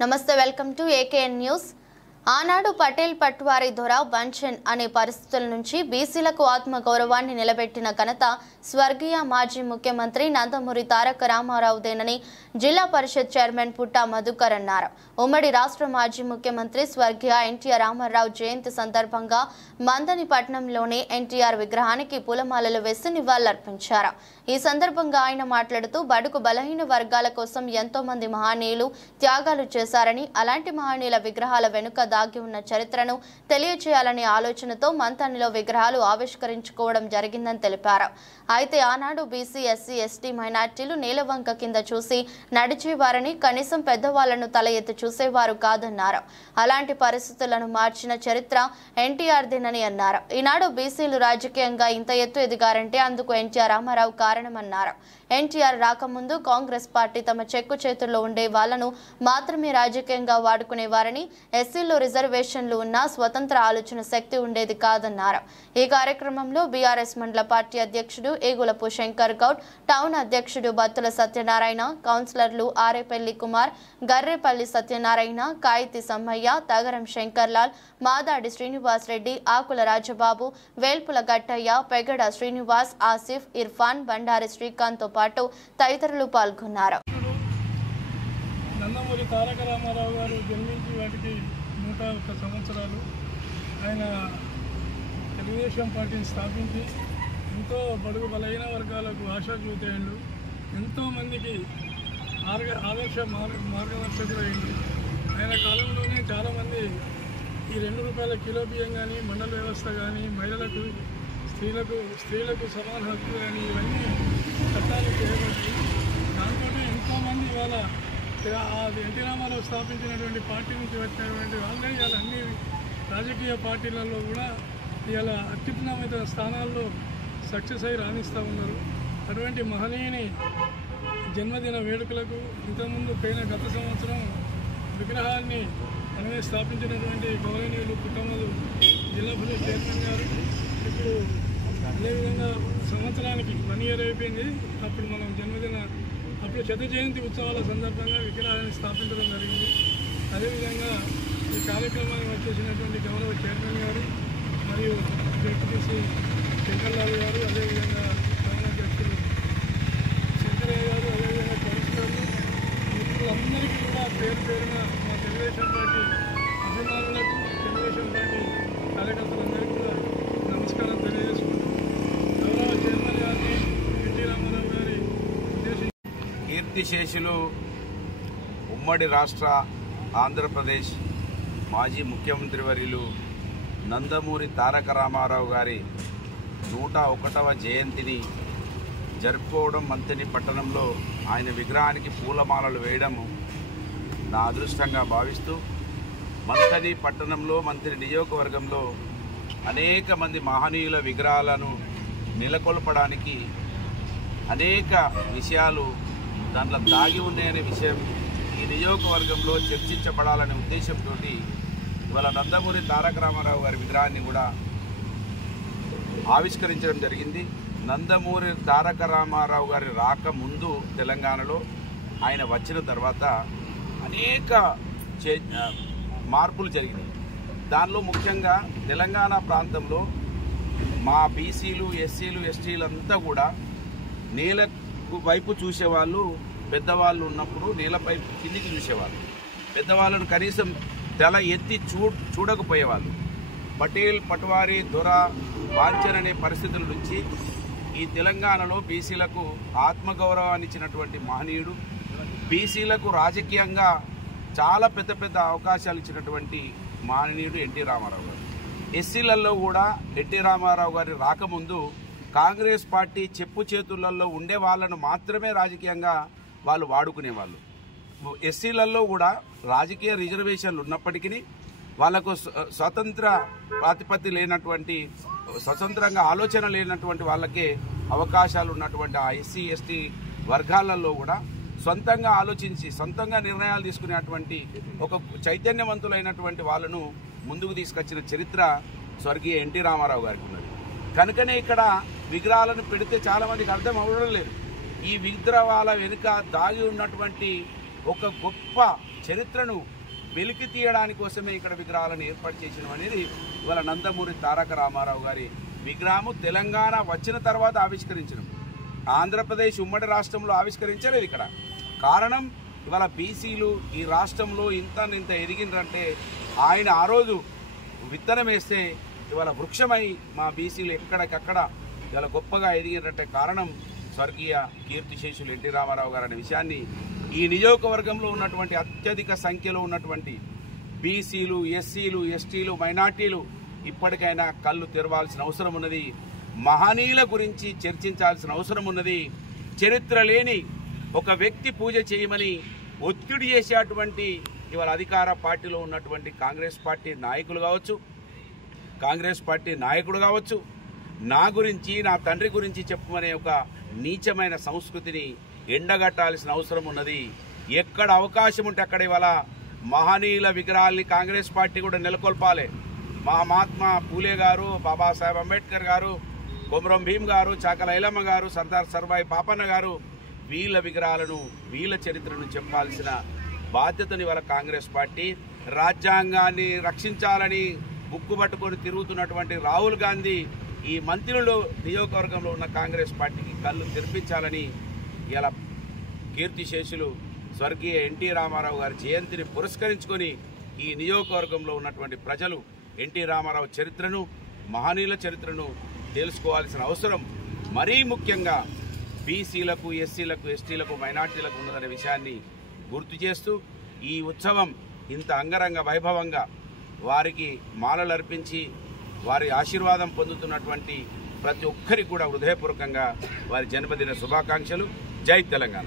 నమస్తే, welcome to AKN news. ఆనాడు పటేల్ పట్వారీ దొర బంచన్ అనే పరిస్థితుల నుంచి బీసీలకు ఆత్మ గౌరవాన్ని నిలబెట్టిన ఘనత స్వర్గీయ మాజీ ముఖ్యమంత్రి నందమూరి తారక రామారావుదేనని జిల్లా పరిషత్ చైర్మన్ పుట్టా మధుకర్ అన్నారు. ఉమ్మడి రాష్ట్ర మాజీ ముఖ్యమంత్రి స్వర్గీయ ఎన్టీఆర్ రామారావు జయంతి సందర్భంగా మందనిపట్నంలోని ఎన్టీఆర్ విగ్రహానికి పూలమాలలు వేసి నివాళులర్పించారు. ఈ సందర్భంగా ఆయన మాట్లాడుతూ బడుగు బలహీన వర్గాల కోసం ఎంతో మంది మహనీయులు త్యాగాలు చేశారని, అలాంటి మహనీయుల విగ్రహాల వెనుక దాగి ఉన్న చరిత్రను తెలియజేయాలనే ఆలోచనతో మంతనిలో విగ్రహాలు ఆవిష్కరించుకోవడం జరిగిందని తెలిపారు. అయితే ఆనాడు బీసీ, ఎస్సీ, ఎస్టీ మైనార్టీలు నీలవంక కింద చూసి నడిచేవారని, కనీసం పెద్దవాళ్లను తల ఎత్తి చూసేవారు కాదన్నారు. అలాంటి పరిస్థితులను మార్చిన చరిత్ర ఎన్టీఆర్దేనని అన్నారు. ఈనాడు బీసీలు రాజకీయంగా ఇంత ఎత్తు ఎదిగారంటే అందుకు ఎన్టీఆర్ రామారావు కారణమన్నారు. ఎన్టీఆర్ రాకముందు కాంగ్రెస్ పార్టీ తమ చెక్కు చేతుల్లో ఉండే వాళ్లను మాత్రమే రాజకీయంగా వాడుకునేవారని, ఎస్సీలో రిజర్వేషన్లు ఉన్న స్వతంత్ర ఆలోచన శక్తి ఉండేది కాదన్నారు. ఈ కార్యక్రమంలో బీఆర్ఎస్ మండల పార్టీ అధ్యక్షుడు ఏగులపు శంకర్ గౌడ్, టౌన్ అధ్యక్షుడు బత్తుల సత్యనారాయణ, కౌన్సిలర్లు ఆరేపల్లి కుమార్, గర్రేపల్లి సత్యనారాయణ, కాయితి సమ్మయ్య, తగరం శంకర్లాల్, మాదాడి శ్రీనివాస్ రెడ్డి, ఆకుల రాజబాబు, వేల్పుల గట్టయ్య, పెగడ శ్రీనివాస్, ఆసిఫ్, ఇర్ఫాన్, బండారి శ్రీకాంత్ తో పాటు తదితరులు పాల్గొన్నారు. నందమూరి తారక రామారావు గారు జన్మించి వాటికి 101 సంవత్సరాలు. ఆయన తెలుగుదేశం పార్టీని స్థాపించి ఎంతో బడుగు బలహీన వర్గాలకు ఆశాజ్యోతిండు, ఎంతోమందికి ఆదర్శ మార్గదర్శకులైంది. ఆయన కాలంలోనే చాలామంది ఈ 2 రూపాయల కిలో బియ్యం కానీ, మండల వ్యవస్థ కానీ, మహిళలకు స్త్రీలకు సమాన హక్కు కానీ ఇవన్నీ చట్టాలు చేయబట్టి దాంతో ఎంతోమంది ఇవాళ ఎన్టీ రామారావు స్థాపించినటువంటి పార్టీ నుంచి వచ్చినటువంటి వాళ్ళే ఇవాళ అన్ని రాజకీయ పార్టీలలో కూడా ఇవాళ అత్యున్నత స్థానాల్లో సక్సెస్ అయి రాణిస్తూ ఉన్నారు. అటువంటి మహనీయుని జన్మదిన వేడుకలకు ఇంతకుముందు గత సంవత్సరం విగ్రహాన్ని మనమే స్థాపించినటువంటి గౌరవనీయులు పుట్టమధు జిల్లా పరిషత్ చైర్మన్ గారు ఇప్పుడు అదేవిధంగా సంవత్సరానికి 1 ఇయర్ అయిపోయింది. అప్పుడు మనం అప్పుడు శత జయంతి ఉత్సవాల సందర్భంగా విగ్రహాన్ని స్థాపించడం జరిగింది. అదేవిధంగా ఈ కార్యక్రమానికి వచ్చేసినటువంటి గౌరవ చైర్మన్ గారు మరియు జెడ్పీటీసీ శంకర్లాల్ గారు, అదేవిధంగా టౌన్ అధ్యక్షులు శంకరయ్య గారు, అదేవిధంగా కౌన్సిలర్లు, మిత్రులందరికీ కూడా పేరు పేరున మా తెలుగుదేశం పార్టీ అభిమానులకు, తెలుగుదేశం పార్టీ కార్యకర్తలందరికీ కూడా నమస్కారం తెలియజేసుకుంటాం. గౌరవ చైర్మన్ గారిని ఎన్టీ రామారావు గారి కీర్తిశేషులు ఉమ్మడి రాష్ట్ర ఆంధ్రప్రదేశ్ మాజీ ముఖ్యమంత్రి వర్యులు నందమూరి తారక రామారావు గారి 101వ జయంతిని జరుపుకోవడం, మంతని పట్టణంలో ఆయన విగ్రహానికి పూలమాలలు వేయడము నా అదృష్టంగా భావిస్తూ, మంతని పట్టణంలో, మంతని నియోజకవర్గంలో అనేక మంది మహనీయుల విగ్రహాలను నెలకొల్పడానికి అనేక విషయాలు దాంట్లో దాగి ఉన్నాయనే విషయం ఈ నియోజకవర్గంలో చర్చించబడాలనే ఉద్దేశంతో ఇవాళ నందమూరి తారక రామారావు గారి విగ్రహాన్ని కూడా ఆవిష్కరించడం జరిగింది. నందమూరి తారక రామారావు గారి రాకముందు తెలంగాణలో, ఆయన వచ్చిన తర్వాత అనేక మార్పులు జరిగినాయి. దానిలో ముఖ్యంగా తెలంగాణ ప్రాంతంలో మా బీసీలు, ఎస్సీలు, ఎస్టీలంతా కూడా నేల వైపు చూసేవాళ్ళు. పెద్దవాళ్ళు ఉన్నప్పుడు నేలపై కిందికి చూసేవాళ్ళు. పెద్దవాళ్ళను కనీసం తల ఎత్తి చూడకపోయేవాళ్ళు. పటేల్ పట్వారీ దొర వాంఛన్ అనే పరిస్థితుల నుంచి ఈ తెలంగాణలో బీసీలకు ఆత్మగౌరవాన్ని ఇచ్చినటువంటి మహనీయుడు, బీసీలకు రాజకీయంగా చాలా పెద్ద పెద్ద అవకాశాలు ఇచ్చినటువంటి మహనీయుడు ఎన్టీ రామారావు గారు. ఎస్సీలలో కూడా ఎన్టీ రామారావు గారి రాకముందు కాంగ్రెస్ పార్టీ చెప్పు చేతులలో ఉండే వాళ్ళను మాత్రమే రాజకీయంగా వాళ్ళు వాడుకునేవాళ్ళు. ఎస్సీలలో కూడా రాజకీయ రిజర్వేషన్లు ఉన్నప్పటికీ వాళ్లకు స్వతంత్ర ప్రాతిపత్తి లేనటువంటి, స్వతంత్రంగా ఆలోచన లేనటువంటి వాళ్ళకే అవకాశాలు ఉన్నటువంటి ఆ ఎస్సీ, ఎస్టీ వర్గాలలో కూడా సొంతంగా ఆలోచించి సొంతంగా నిర్ణయాలు తీసుకునేటువంటి ఒక చైతన్యవంతులైనటువంటి వాళ్ళను ముందుకు తీసుకొచ్చిన చరిత్ర స్వర్గీయ ఎన్టీ రామారావు గారికి ఉన్నది. కనుకనే ఇక్కడ విగ్రహాలను పెడితే చాలామందికి అర్థం అవ్వడం లేదు. ఈ విగ్రహాల వెనుక దాగి ఉన్నటువంటి ఒక గొప్ప చరిత్రను వెలికి తీయడానికి కోసమే ఇక్కడ విగ్రహాలను ఏర్పాటు చేసినాం అనేది ఇవాళ నందమూరి తారక రామారావు గారి విగ్రహము తెలంగాణ వచ్చిన తర్వాత ఆవిష్కరించడం. ఆంధ్రప్రదేశ్ ఉమ్మడి రాష్ట్రంలో ఆవిష్కరించలేదు. ఇక్కడ కారణం ఇవాళ బీసీలు ఈ రాష్ట్రంలో ఇంత ఎదిగిందంటే ఆయన ఆ రోజు విత్తనం వేస్తే ఇవాళ వృక్షమై మా బీసీలు ఎక్కడికక్కడ ఇవాళ గొప్పగా ఎదిగినట్టే కారణం స్వర్గీయ కీర్తిశేషులు ఎన్టీ రామారావు గారు అనే విషయాన్ని ఈ నియోజకవర్గంలో ఉన్నటువంటి అత్యధిక సంఖ్యలో ఉన్నటువంటి బీసీలు, ఎస్సీలు, ఎస్టీలు, మైనార్టీలు ఇప్పటికైనా కళ్ళు తెరవాల్సిన అవసరం ఉన్నది. మహనీయుల గురించి చర్చించాల్సిన అవసరం ఉన్నది. చరిత్ర లేని ఒక వ్యక్తి పూజ చేయమని ఒత్తిడి చేసేటువంటి ఇవాళ అధికార పార్టీలో ఉన్నటువంటి కాంగ్రెస్ పార్టీ నాయకులు కావచ్చు, కాంగ్రెస్ పార్టీ నాయకుడు కావచ్చు, నా గురించి నా తండ్రి గురించి చెప్పమనే ఒక నీచమైన సంస్కృతిని ఎండగట్టాల్సిన అవసరం ఉన్నది. ఎక్కడ అవకాశం ఉంటే అక్కడ ఇవాళ మహనీయుల విగ్రహాల్ని కాంగ్రెస్ పార్టీ కూడా నెలకొల్పాలి. మహాత్మా పూలే గారు, బాబాసాహెబ్ అంబేద్కర్ గారు, కొమరం భీం గారు, చాకల ఐలమ్మ గారు, సర్దార్ సర్వాయి పాపన్న గారు, వీళ్ళ విగ్రహాలను వీళ్ళ చరిత్రను చెప్పాల్సిన బాధ్యతని ఇవాళ కాంగ్రెస్ పార్టీ, రాజ్యాంగాన్ని రక్షించాలని ముక్కుబట్టుకొని తిరుగుతున్నటువంటి రాహుల్ గాంధీ ఈ మంత్రులు నియోజకవర్గంలో ఉన్న కాంగ్రెస్ పార్టీకి కళ్ళు తెరిపించాలని ఇలా కీర్తిశేషులు స్వర్గీయ ఎన్టీ రామారావు గారి జయంతిని పురస్కరించుకొని ఈ నియోజకవర్గంలో ఉన్నటువంటి ప్రజలు ఎన్టీ రామారావు చరిత్రను, మహనీయుల చరిత్రను తెలుసుకోవాల్సిన అవసరం మరీ ముఖ్యంగా బీసీలకు, ఎస్సీలకు, ఎస్టీలకు, మైనార్టీలకు ఉన్నదనే విషయాన్ని గుర్తు చేస్తూ ఈ ఉత్సవం ఇంత అంగరంగ వైభవంగా వారికి మాలలు అర్పించి వారి ఆశీర్వాదం పొందుతున్నటువంటి ప్రతి ఒక్కరికి కూడా హృదయపూర్వకంగా వారి జన్మదిన శుభాకాంక్షలు. జై తెలంగాణ.